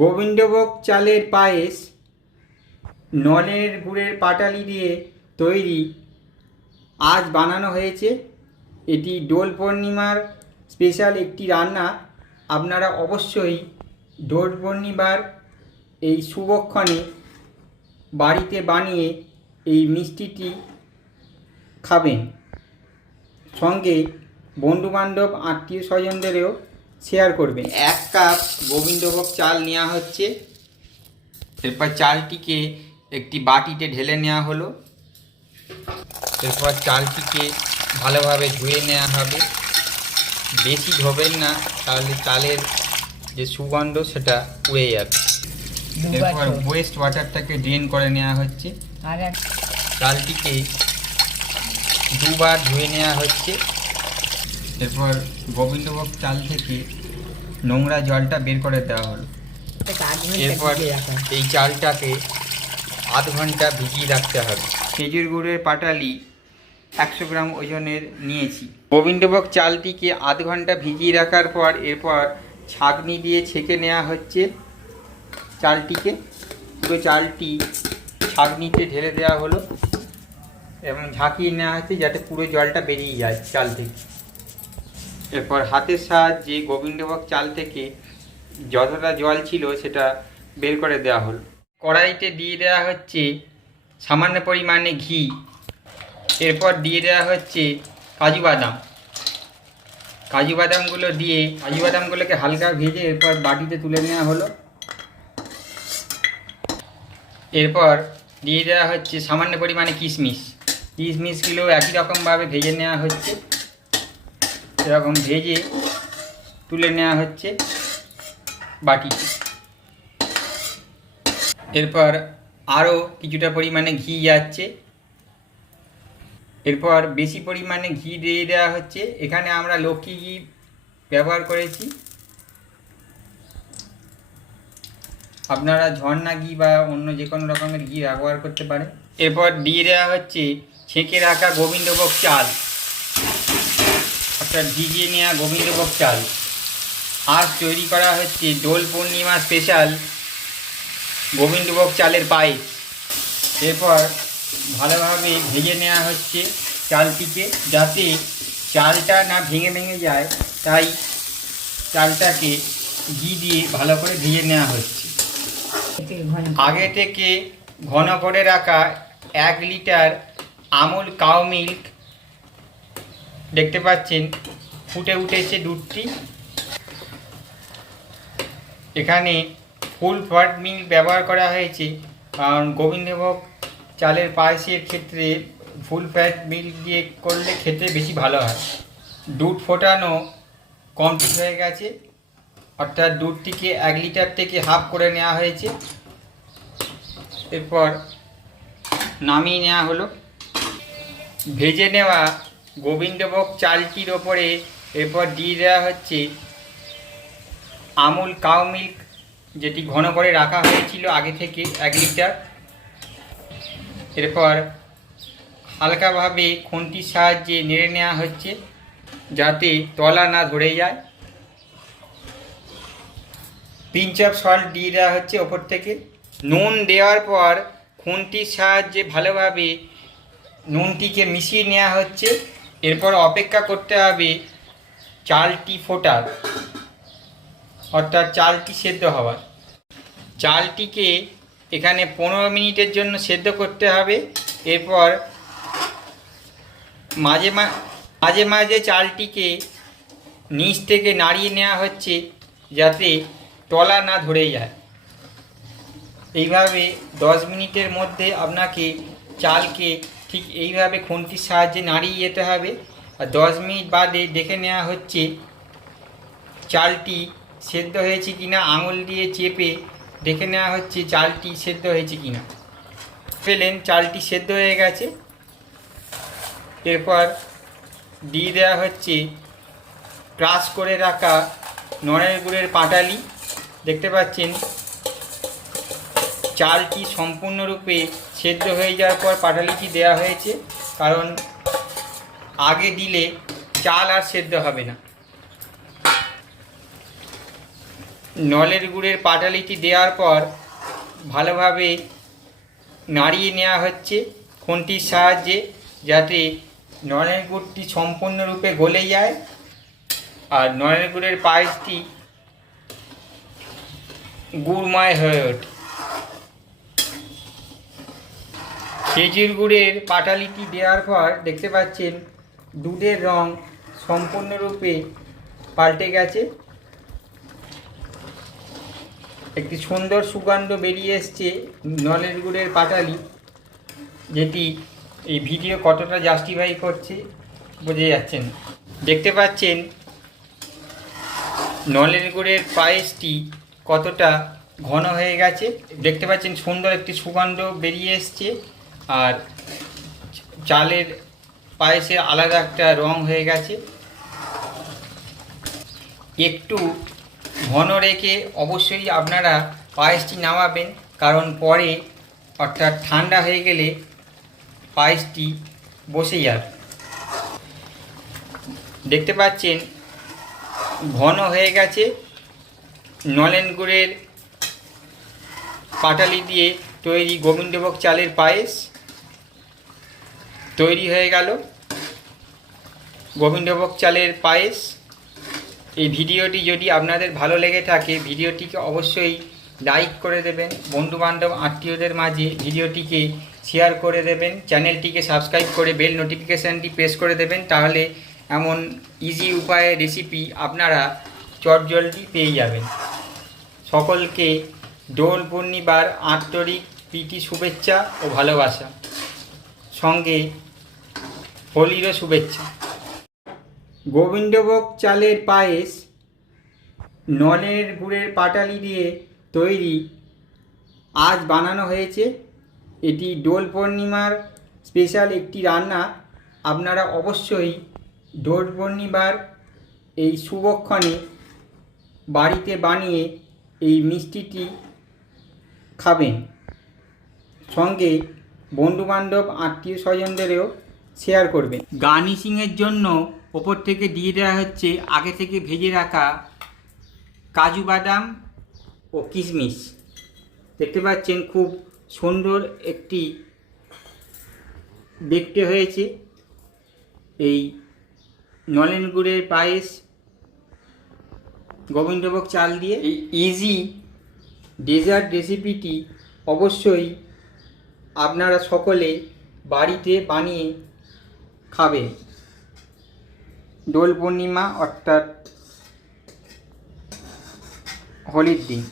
গোবিন্দভোগ চালের পায়েস নলের গুড়ের পাটালি দিয়ে তৈরি আজ বানানো হয়েছে। এটি দোল পূর্ণিমার স্পেশাল একটি রান্না। আপনারা অবশ্যই দোল পূর্ণিমার এই শুভক্ষণে বাড়িতে বানিয়ে এই মিষ্টিটি খাবেন, সঙ্গে বন্ধুবান্ধব আত্মীয় স্বজনদেরও শেয়ার করবেন। 1 কাপ গোবিন্দভোগ চাল নেওয়া হচ্ছে। এরপর চালটিকে একটি বাটিতে ঢেলে নেওয়া হলো। এরপর চালটিকে ভালোভাবে ধুয়ে নেওয়া হবে। বেশি ধোবেন না, তাহলে চালের যে সুগন্ধ সেটা উড়ে যাবে। এরপর ওয়েস্ট ওয়াটারটাকে ড্রেন করে নেওয়া হচ্ছে। চালটিকে দুবার ধুয়ে নেওয়া হচ্ছে। এরপর গোবিন্দভোগ চাল থেকে নোংরা জলটা বের করে দেওয়া হলো। এরপর এই চালটাকে আধ ঘন্টা ভিজিয়ে রাখতে হবে। খেজুর গুড়ের পাটালি 100 গ্রাম ওজনের নিয়েছি। গোবিন্দভোগ চালটিকে আধ ঘন্টা ভিজিয়ে রাখার পর এরপর ছাঁকনি দিয়ে ছেঁকে নেওয়া হচ্ছে চালটিকে। পুরো চালটি ছাঁকনিতে ঢেলে দেওয়া হলো এবং ঝাঁকিয়ে নেওয়া হচ্ছে যাতে পুরো জলটা বেরিয়ে যায় চাল থেকে। এরপর হাতের সাহায্যে গোবিন্দভোগ চাল থেকে যতটা জল ছিল সেটা বের করে দেওয়া হলো। কড়াইতে দিয়ে দেওয়া হচ্ছে সামান্য পরিমাণে ঘি। এরপর দিয়ে দেওয়া হচ্ছে কাজু বাদাম। কাজু বাদামগুলোকে হালকা ভেজে এরপর বাটিতে তুলে নেওয়া হলো। এরপর দিয়ে দেওয়া হচ্ছে সামান্য পরিমাণে কিশমিশগুলো একই রকমভাবে ভেজে নেওয়া হচ্ছে। এরকম ভেজে তুলে নেওয়া হচ্ছে বাটিতে। এরপর আরও কিছুটা পরিমাণে ঘি যাচ্ছে। এরপর বেশি পরিমাণে ঘি দিয়ে দেওয়া হচ্ছে। এখানে আমরা লক্ষ্মী ঘি ব্যবহার করেছি। আপনারা ঝর্ণা ঘি বা অন্য যে কোনো রকমের ঘি ব্যবহার করতে পারেন। এরপর দিয়ে দেওয়া হচ্ছে ছেঁকে রাখা গোবিন্দভোগ চাল, অর্থাৎ ভিজিয়ে নেওয়া গোবিন্দভোগ চাল। আজ তৈরি করা হচ্ছে দোল পূর্ণিমা স্পেশাল গোবিন্দভোগ চালের পায়েস। এরপর ভালোভাবে ভেজে নেওয়া হচ্ছে চালটিকে, যাতে চালটা না ভেঙে যায়, তাই চালটাকে ঘি দিয়ে ভালো করে ভেজে নেওয়া হচ্ছে। আগে থেকে ঘন করে রাখা 1 লিটার আমুল কাউ মিল্ক, দেখতে পাচ্ছেন ফুটে উঠেছে দুধটি। এখানে ফুল ফ্যাট মিল্ক ব্যবহার করা হয়েছে, কারণ গোবিন্দভোগ চালের পায়েসের ক্ষেত্রে ফুল ফ্যাট মিল্ক দিয়ে করলে খেতে বেশি ভালো হয়। দুধ ফোটানো কমপ্লিট হয়ে গেছে, অর্থাৎ দুধটিকে 1 লিটার থেকে হাফ করে নেওয়া হয়েছে। এরপর নামিয়ে নেওয়া হলো। ভেজে নেওয়া গোবিন্দভোগ চালটির ওপরে এরপর দিয়ে দেওয়া হচ্ছে আমুল কাউ মিল্ক, যেটি ঘন করে রাখা হয়েছিল আগে থেকে 1 লিটার। এরপর হালকাভাবে খুন্তির সাহায্যে নেড়ে নেওয়া হচ্ছে যাতে তলা না ধরে যায়। পিঞ্চ অফ সল্ট দিয়ে দেওয়া হচ্ছে ওপর থেকে। নুন দেওয়ার পর খুন্তির সাহায্যে ভালোভাবে নুনটিকে মিশিয়ে নেওয়া হচ্ছে। এরপর অপেক্ষা করতে হবে চালটি ফোটার, অর্থাৎ চালটি সেদ্ধ হওয়ার। চালটিকে এখানে 15 মিনিটের জন্য সেদ্ধ করতে হবে। এরপর মাঝে মাঝে চালটিকে নিচ থেকে নাড়িয়ে নেওয়া হচ্ছে যাতে তলা না ধরে যায়। এইভাবে 10 মিনিটের মধ্যে আপনাকে চালকে ঠিক এইভাবে খুন্তির সাহায্যে নাড়িয়ে যেতে হবে। আর 10 মিনিট বাদে দেখে নেওয়া হচ্ছে চালটি সেদ্ধ হয়েছে কিনা। আঙুল দিয়ে চেপে দেখে নেওয়া হচ্ছে চালটি সেদ্ধ হয়েছে কিনা। পেলেন চালটি সেদ্ধ হয়ে গেছে। এরপর দিয়ে দেওয়া হচ্ছে ক্রাশ করে রাখা নলের গুড়ের পাটালি। দেখতে পাচ্ছেন চালটি সম্পূর্ণরূপে সেদ্ধ হয়ে যাওয়ার পর পাটালিটি দেওয়া হয়েছে, কারণ আগে দিলে চাল আর সেদ্ধ হবে না। নলের গুড়ের পাটালিটি দেওয়ার পর ভালোভাবে নাড়িয়ে নেওয়া হচ্ছে খুন্তির সাহায্যে, যাতে নলের গুড়টি সম্পূর্ণরূপে গলে যায় আর নলের গুড়ের পায়েসটি গুড়ময় হয়ে ওঠে। খেজুর গুড়ের পাটালিটি দেওয়ার পর দেখতে পাচ্ছেন দুধের রং সম্পূর্ণরূপে পাল্টে গেছে, একটি সুন্দর সুগন্ধ বেরিয়ে এসছে নলের গুড়ের পাটালি, যেটি এই ভিডিও কতটা জাস্টিফাই করছে বোঝা যাচ্ছে না। দেখতে পাচ্ছেন নলের গুড়ের পায়েসটি কতটা ঘন হয়ে গেছে, দেখতে পাচ্ছেন সুন্দর একটি সুগন্ধ বেরিয়ে এসছে আর চালের পায়েসে আলাদা একটা রং হয়ে গেছে। একটু ঘন রেখে অবশ্যই আপনারা পায়েসটি নামাবেন, কারণ পরে অর্থাৎ ঠান্ডা হয়ে গেলে পায়েসটি বসে যাবে। দেখতে পাচ্ছেন ঘন হয়ে গেছে নলেন গুড়ের পাটালি দিয়ে তৈরি গোবিন্দভোগ চালের পায়েস তৈরি হয়ে গেল। গোবিন্দভোগ চালের পায়েস। এই ভিডিওটি যদি আপনাদের ভালো লেগে থাকে ভিডিওটিকে অবশ্যই লাইক করে দেবেন, বন্ধুবান্ধব আত্মীয়দের মাঝে ভিডিওটিকে শেয়ার করে দেবেন, চ্যানেলটিকে সাবস্ক্রাইব করে বেল নোটিফিকেশানটি প্রেস করে দেবেন, তাহলে এমন ইজি উপায়ে রেসিপি আপনারা চটজলদি পেয়ে যাবেন। সকলকে দোল পূর্ণিমার আন্তরিক প্রীতি শুভেচ্ছা ও ভালোবাসা, সঙ্গে হোলিরও শুভেচ্ছা। গোবিন্দভোগ চালের পায়েস নলের গুড়ের পাটালি দিয়ে তৈরি আজ বানানো হয়েছে। এটি দোল পূর্ণিমার স্পেশাল একটি রান্না। আপনারা অবশ্যই দোল পূর্ণিমার এই শুভক্ষণে বাড়িতে বানিয়ে এই মিষ্টিটি খাবেন, সঙ্গে বন্ধুবান্ধব আত্মীয় স্বজনদেরও শেয়ার করবেন। গার্নিশিংয়ের জন্য ওপর থেকে দিয়ে দেওয়া হচ্ছে আগে থেকে ভেজে রাখা কাজু বাদাম ও কিশমিশ। দেখতে পাচ্ছেন খুব সুন্দর একটি দেখতে হয়েছে এই নলেন গুড়ের পায়েস গোবিন্দভোগ চাল দিয়ে। এই ইজি ডেজার্ট রেসিপিটি অবশ্যই আপনারা সকলে বাড়িতে বানিয়ে খাবেন দোল পূর্ণিমা অর্থাৎ হোলির দিন।